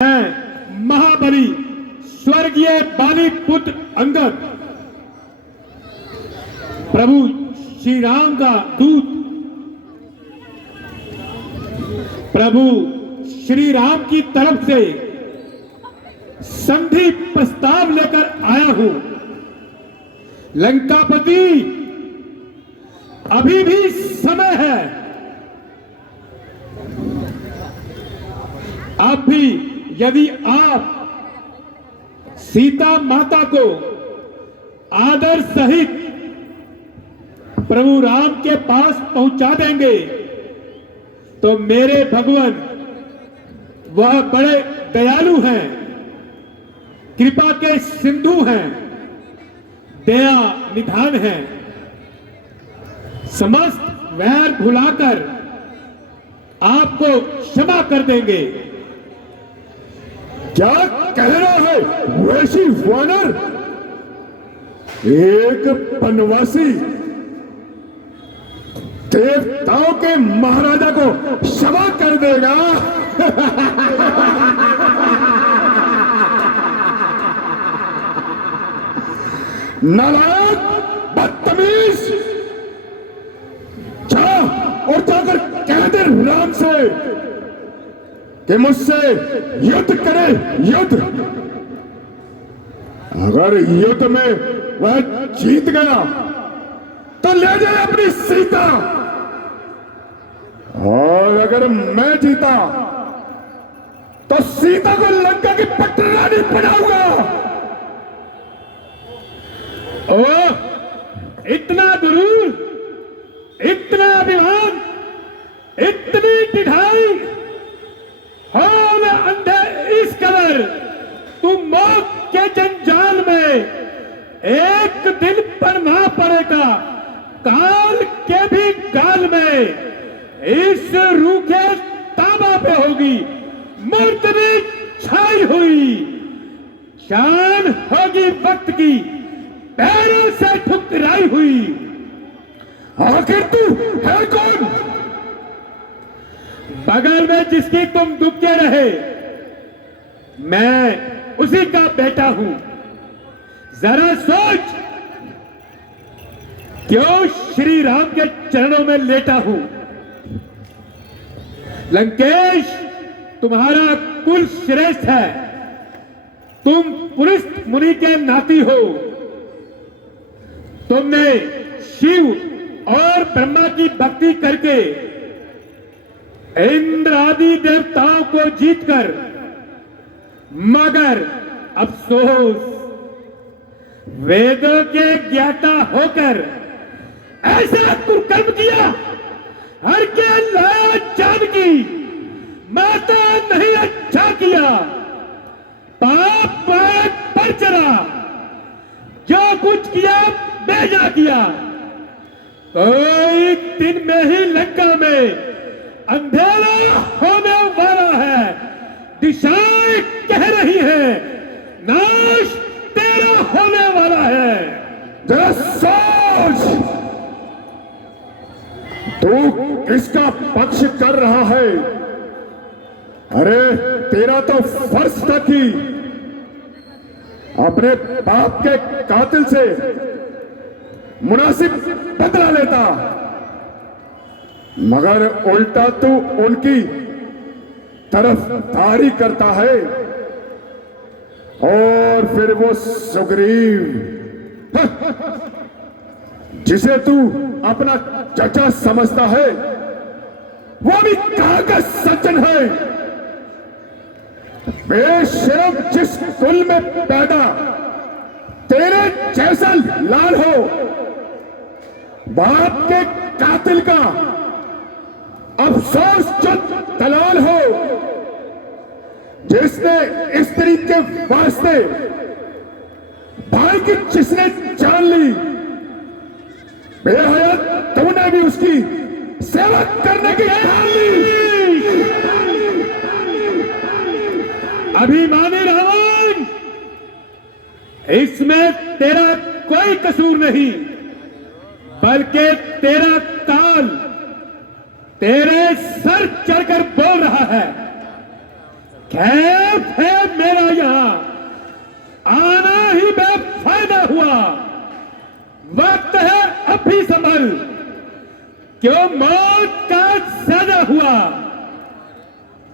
मैं महाबली स्वर्गीय बाली पुत्र अंगद प्रभु श्री राम का दूत प्रभु श्री राम की तरफ से संधि प्रस्ताव लेकर आया हूं। लंकापति, अभी भी समय है। आप भी यदि आप सीता माता को आदर सहित प्रभु राम के पास पहुंचा देंगे तो मेरे भगवान वह बड़े दयालु हैं, कृपा के सिंधु हैं, दया निधान हैं। समस्त वैर भुलाकर आपको क्षमा कर देंगे। क्या कह रहा है वैसी वानर? एक बनवासी देवताओं के महाराजा को क्षमा कर देगा? नालायक, बदतमीज! जा और जाकर कह दे राम से कि मुझसे युद्ध करे, युद्ध। अगर युद्ध में वह जीत गया तो ले जाए अपनी सीता, और अगर मैं जीता तो सीता को लंका की पटरानी बनाऊंगा। ओ, इतना गुरूर, इतना अभिमान, इतनी ढिठाई हो न अंधे इस कदर, तुम मौत के जंजाल में एक दिन पड़ना पड़ेगा। काल के भी गाल में इस रूखे ताबा पे होगी मुर्तबी छाई हुई। जान होगी वक्त की पैरों से ठुकराई हुई। आखिर तू है कौन? बगल में जिसकी तुम दुबके रहे, मैं उसी का बेटा हूं। जरा सोच, क्यों श्री राम के चरणों में लेटा हूं। लंकेश, तुम्हारा कुल श्रेष्ठ है। तुम पुरुष मुनि के नाती हो। तुमने शिव और ब्रह्मा की भक्ति करके इंद्र आदि देवताओं को जीतकर, मगर अफसोस वेदों के ज्ञाता होकर ऐसा कुकर्म किया। हर के लाया जानकी माता नहीं अच्छा किया। पाप पर चला, जो कुछ किया बेजा किया। कोई दिन में ही लंका में अंधेरा होने वाला है। दिशाएं कह रही है नाश तेरा होने वाला है। जरा सोच, तू किसका पक्ष कर रहा है? अरे तेरा तो फर्ज था कि अपने बाप के कातिल से मुनासिब बदला लेता, मगर उल्टा तू उनकी तरफदारी करता है। और फिर वो सुग्रीव, जिसे तू अपना चचा समझता है, वो भी कहां का सज्जन है। बेशरम, जिस कुल में पैदा तेरे जैसा लाल हो, बाप के कातिल का अफसोस जो दलाल हो, जिसने स्त्री के वास्ते भाई की जिसने जान ली, बेहयात तूने भी उसकी सेवा करने की ठान ली। अभिमानी रावण, इसमें तेरा कोई कसूर नहीं, बल्कि तेरा काल तेरे सर चढ़कर बोल रहा है। खैर है मेरा यहां आना ही बेफायदा हुआ। वक्त है अभी संभल, क्यों मौत का सजा हुआ।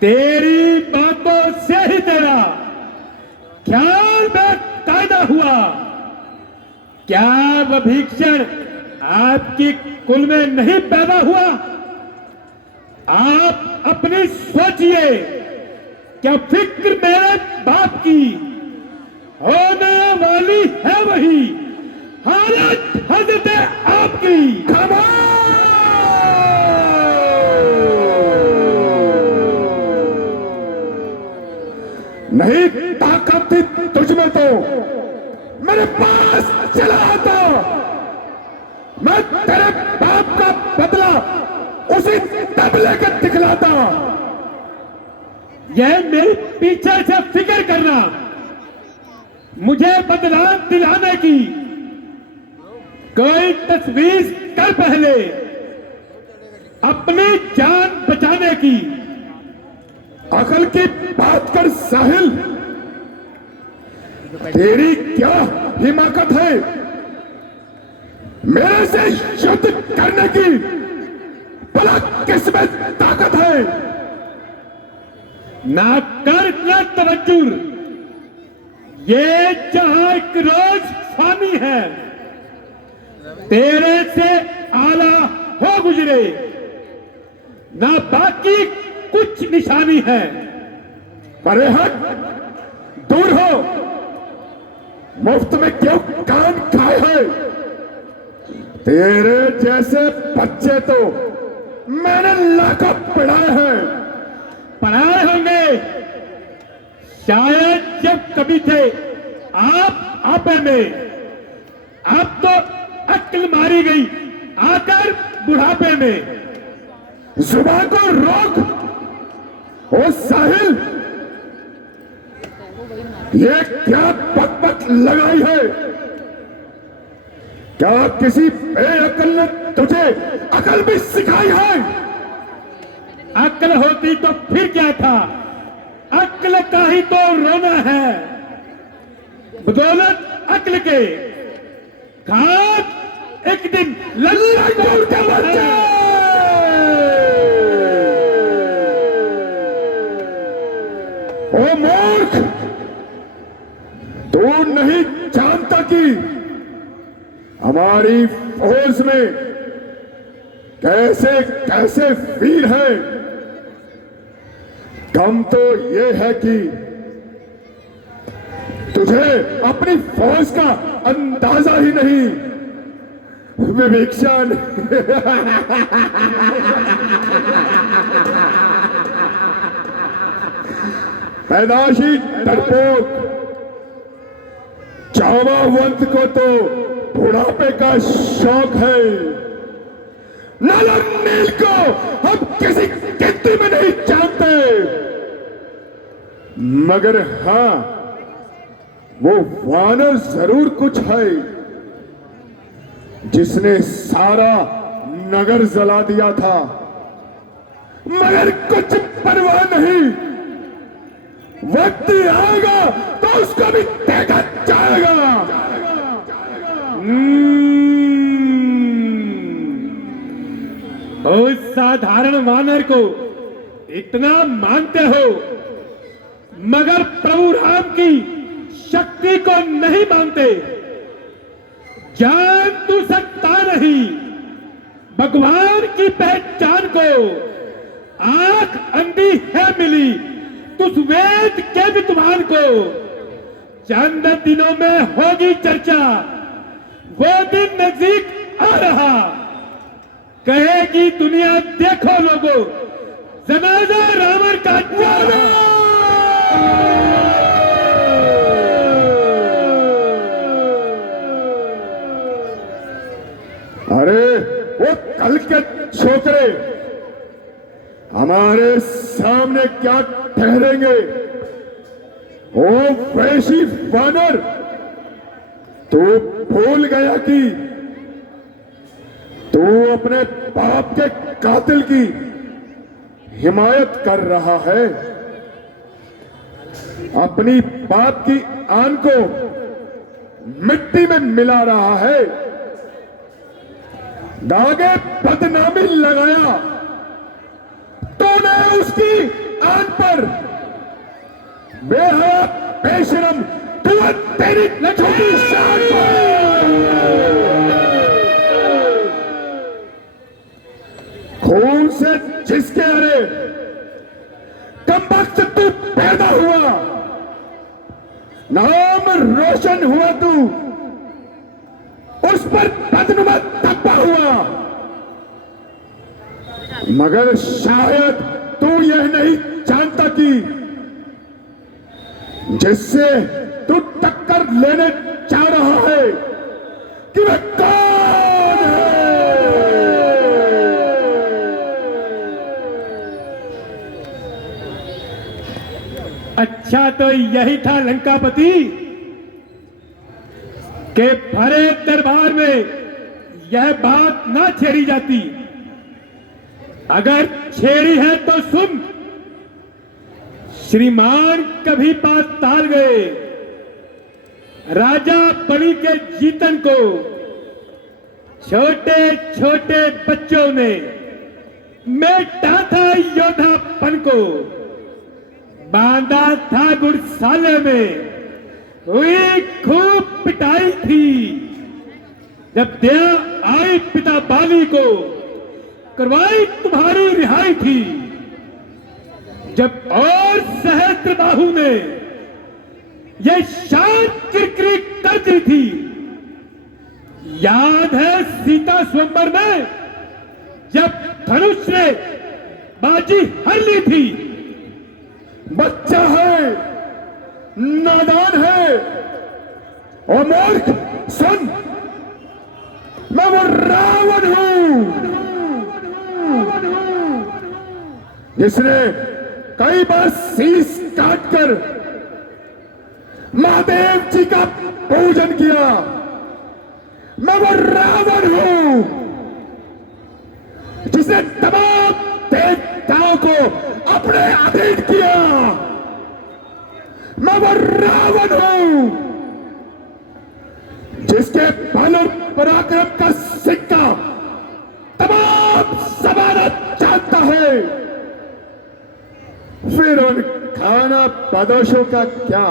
तेरी बातों से ही तेरा ख्याल बेकायदा हुआ। क्या वह भीषण आपकी कुल में नहीं पैदा हुआ। आप अपनी सोचिए, क्या फिक्र मेरे बाप की होने वाली है वही हालत हजरत आपकी। नहीं ताकत थी तुझमें तो मेरे पास चला आता, मैं तेरे बाप का बदला उसी तब लेकर दिखलाता। यह मेरे पीछे से फिक्र करना, मुझे बदला दिलाने की कोई तजवीज कर पहले अपनी जान बचाने की। अकल की बात कर साहिल, तेरी क्या हिमाकत है मेरे से युद्ध करने की। भला किसमें ताकत है। ना कर ना तवज्जुर, ये जहां एक रोज फानी है तेरे से आला हो गुजरे, ना बाकी कुछ निशानी है। अरे हट, दूर हो, मुफ्त में क्यों कान खाए है। तेरे जैसे बच्चे तो मैंने लाखों पढ़ाए हैं। पढ़ाए होंगे शायद जब कभी थे आप आपे में, अब तो अक्ल मारी गई आकर बुढ़ापे में। जुबान को रोक। ओ साहिल, ये क्या बकबक लगाई है। क्या किसी बेअकल ने तुझे अकल भी सिखाई है। अक्ल होती तो फिर क्या था, अक्ल का ही तो रोना है। बदौलत अक्ल के घात एक दिन लल्ला दूर के बच्चे, ओ मूर्ख, तू नहीं जानता कि हमारी फौज में कैसे कैसे वीर हैं। कम तो ये है कि तुझे अपनी फौज का अंदाजा ही नहीं। विवेक्षण पैदाशी डरपोक जावावंत को तो बुढ़ापे का शौक है। नल और नील को हम किसी गिनती में नहीं जानते, मगर हां, वो वानर जरूर कुछ है जिसने सारा नगर जला दिया था, मगर कुछ परवाह नहीं। वक्त आएगा तो उसको भी देखा जाएगा। उस साधारण वानर को इतना मानते हो, मगर प्रभु राम की शक्ति को नहीं मानते। जान तू सकता नहीं भगवान की पहचान को, आंख अंधी है मिली तुस वेद के विद्वान को। चंद दिनों में होगी चर्चा, वो दिन नजदीक आ रहा। कहेगी दुनिया देखो लोगों, जनाजा रावण का जा रहा। अरे वो कल के छोकरे हमारे सामने क्या ठहरेंगे। ओ वैशी वानर, तू भूल गया कि तू अपने बाप के कातिल की हिमायत कर रहा है। अपनी बाप की आन को मिट्टी में मिला रहा है, दागे बदनामी लगाया तूने उसकी आन पर। बेहया बेशरम तू है, तेरी छोटी शान खून से जिसके अरे कमबख्त तू पैदा हुआ, नाम रोशन हुआ तू, उस पर बदनुमा धब्बा हुआ। मगर शायद तू यह नहीं जानता कि जिससे तू टक्कर लेने जा रहा है कि वह कौन है। अच्छा तो यही था लंकापति के भरे दरबार में यह बात ना छेड़ी जाती। अगर छेड़ी है तो सुन, श्रीमान कभी बात टाल गए। राजा बलि के जीतन को छोटे छोटे बच्चों ने मेटा था योधापन को, बांधा था गुड़साले में, हुई खूब पिटाई थी। जब दया आई पिता बाली को, करवाई तुम्हारी रिहाई थी। जब और सहस्त्रबाहु ने यह शान किरकिरी कर दी थी। याद है सीता स्वयंवर में जब धनुष ने बाजी हर ली थी। बच्चा है, नादान है और मूर्ख, सुन, मैं वो रावण हूं जिसने कई बार शीश काटकर महादेव जी का पूजन किया। मैं वो रावण हूं जिसने तमाम देवताओं को अपने अधीन किया। मैं वो रावण हूं जिसके बल और पराक्रम का सिक्का तमाम जमाना जानता है। फिर उन खाना पदोशों का क्या,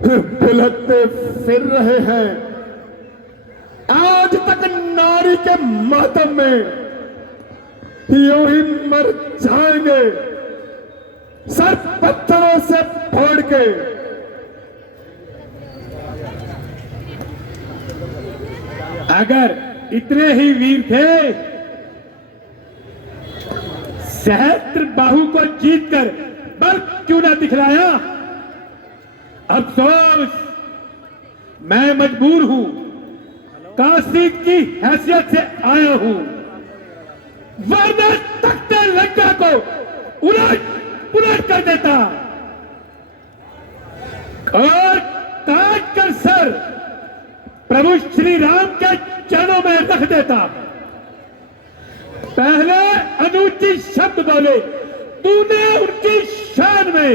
बुलकते फिर रहे हैं आज तक नारी के मातम में, यूं ही मर जाएंगे सर पत्थरों से फोड़ के। अगर इतने ही वीर थे, सहस्त्र बाहु को जीतकर बल क्यों ना दिखलाया। अफसोस मैं मजबूर हूं, काशी की हैसियत से आया हूं, वरना तख्ते लंका को उलट पुलट कर देता और काट कर सर प्रभु श्री राम के चरणों में रख देता। पहले अनुचित शब्द बोले तूने उनकी शान में,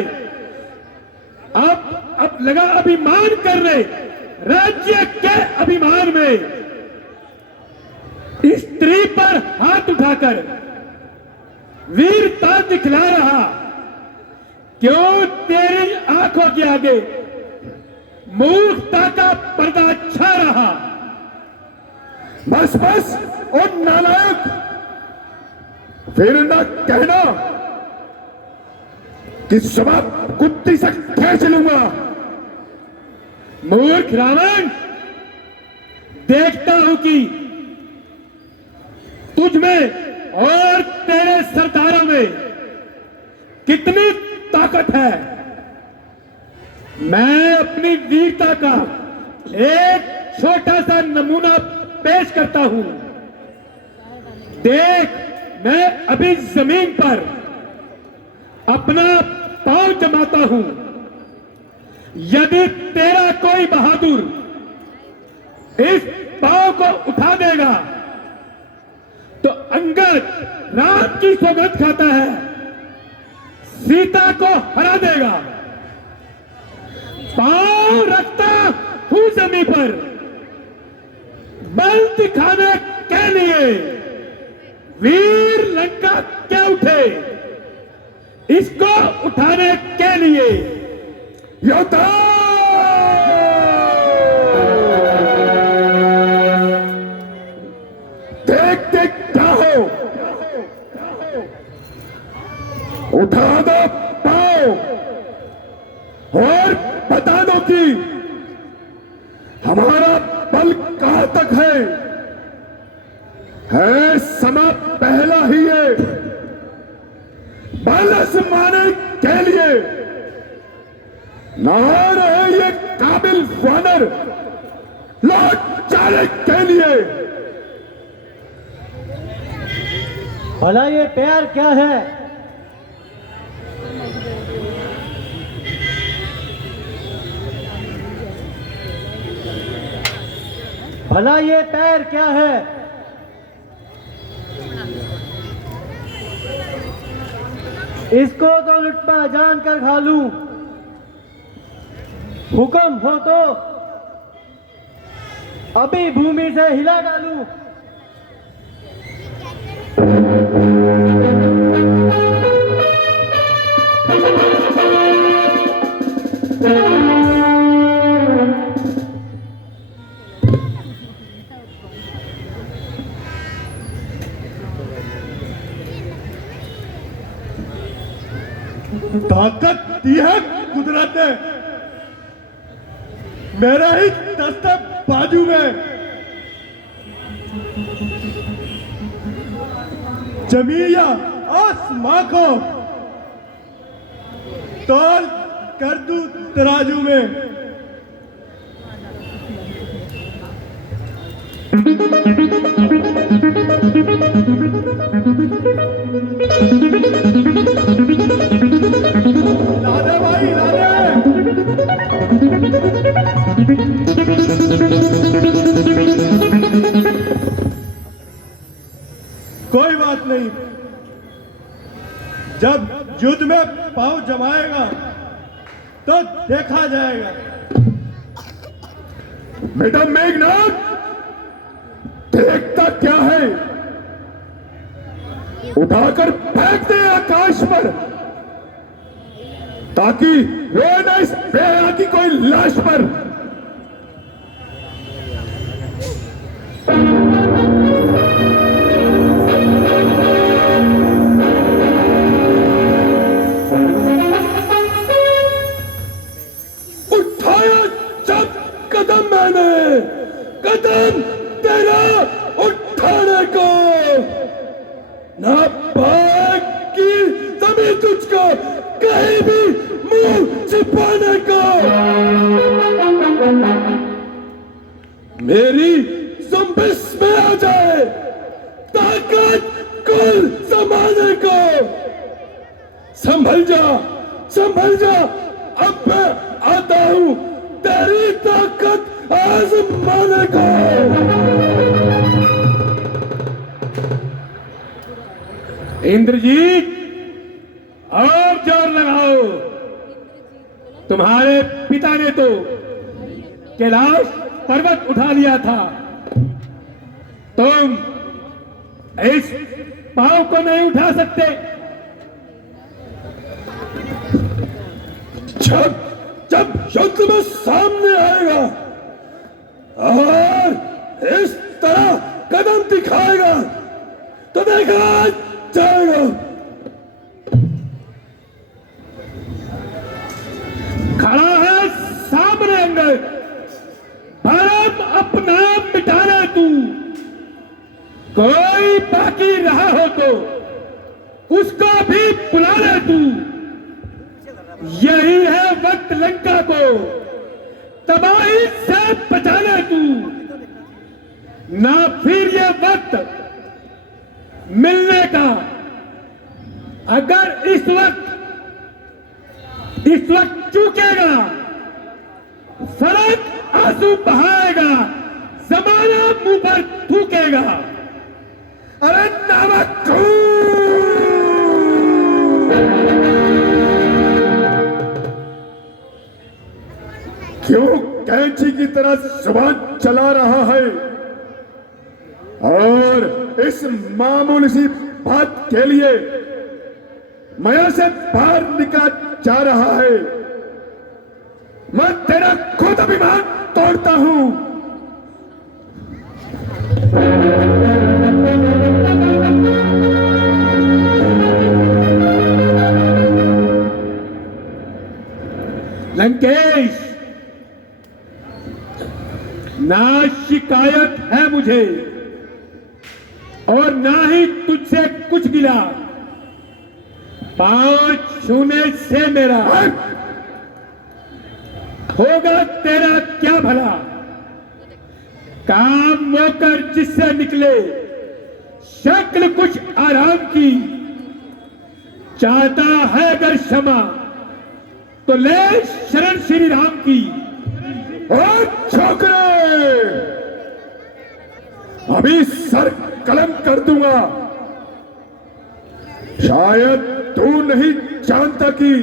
अब लगा अभिमान करने राज्य के अभिमान में। स्त्री पर हाथ उठाकर वीरता दिखला रहा, क्यों तेरी आंखों के आगे मूर्खता का पर्दा छा रहा। बस बस और नालायक, फिर न कहना कि सुबह कुत्ती से खींच लूंगा। मूर्ख रावण, देखता हूं कि तुझ में और तेरे सरदारों में कितनी ताकत है। मैं अपनी वीरता का एक छोटा सा नमूना पेश करता हूं। देख, मैं अभी जमीन पर अपना पांव जमाता हूं। यदि तेरा कोई बहादुर इस पांव को उठा देगा तो अंगद रात की सौगंध खाता है, सीता को हरा देगा। उठाने के लिए वीर लंका के उठे, इसको उठाने के लिए योद्धा देख देख क्या हो, उठा दो पाओ और बता दो कि हमारा बल कहां तक है समय पहला ही है। बल आजमाने के लिए ना रहे ये काबिल वानर लौट जाने के लिए। भला ये प्यार क्या है? भला ये पैर क्या है? इसको तो लुटपा जान कर खा लूं। हुक्म हो तो अभी भूमि से हिला डालूं। ताकत दी है कुदरत ने मेरे ही दस्तक बाजू में। जमीया आसमां को तौल कर दूं तराजू में। लादे भाई लादे। कोई बात नहीं, जब युद्ध में पांव जमाएगा तो देखा जाएगा। बेटा मेघनाथ, देखता क्या है? उठाकर फेंक दे आकाश पर ताकि रोए ना इस बेहया की कोई लाश पर। उठाया जब कदम मैंने, कदम तेरा उठाने को, ना पाएगी जमीन तुझको कहीं भी मुंह छिपाने को। मेरी जुम्बिश में आ जाए ताकत कुल संभालने को। संभल जा, संभल जा, अब मैं आता हूं तेरी ताकत आजमाने को। इंद्रजीत, और जोर लगाओ। तुम्हारे पिता ने तो कैलाश पर्वत उठा लिया था, तुम इस पांव को नहीं उठा सकते। जब जब युद्ध में सामने आएगा और इस तरह कदम दिखाएगा तो देखा जाएगा। खड़ा है सामने अंगद, भरम अपना मिटाना तू। कोई बाकी रहा हो तो उसको भी बुला ले तू। यही है वक्त लंका को तबाही से बचाना तू। ना फिर ये वक्त मिलने का। अगर इस वक्त चूकेगा, फलक आंसू बहाएगा, जमाना मुंह पर थूकेगा। अरे नमक क्यों कैंची की तरह जुबान चला रहा है? और इस मामूली सी बात के लिए माया से बाहर निकल जा रहा है। मैं तेरा खुद अभिमान तोड़ता हूं। लंकेश, ना शिकायत है मुझे और ना ही तुझसे कुछ गिला। 5 छूने से मेरा होगा तेरा क्या भला। काम मोकर जिससे निकले शक्ल कुछ आराम की। चाहता है अगर क्षमा तो ले शरण श्री राम की। और छोकरे, अभी सर कलम कर दूंगा। शायद तू नहीं जानता कि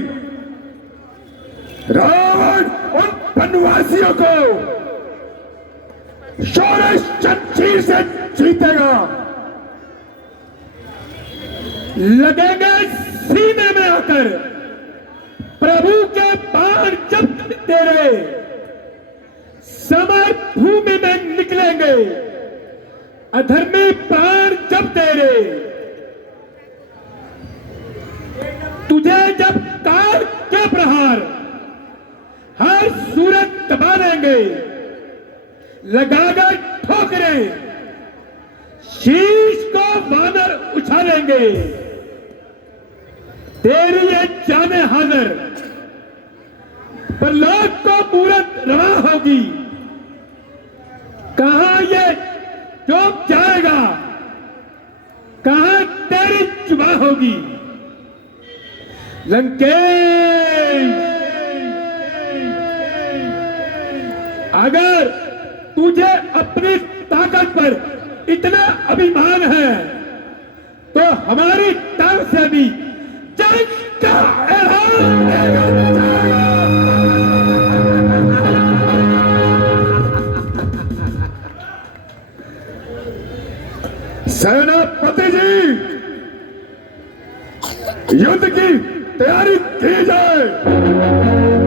रावण उन वनवासियों को शौर्य शमशीर से जीतेगा। लगेंगे सीने में आकर प्रभु के बाण जब तेरे समर भूमि में निकलेंगे। अधर्मी प्राण जब तेरे तुझे जब काल के प्रहार हर सूरत दबा देंगे। लगाकर ठोकरे शीश को वानर उछालेंगे। तेरी ये जाने हाजिर पर लोग को पूरत रवा होगी। कहां ये चौक जाएगा, कहां तेरी जुबा होगी। लंकेश, अगर तुझे अपनी ताकत पर इतना अभिमान है तो हमारी तरफ से भी जंग का ऐलान किया जाएगा। सेनापति जी, युद्ध की तैयारी की जाए।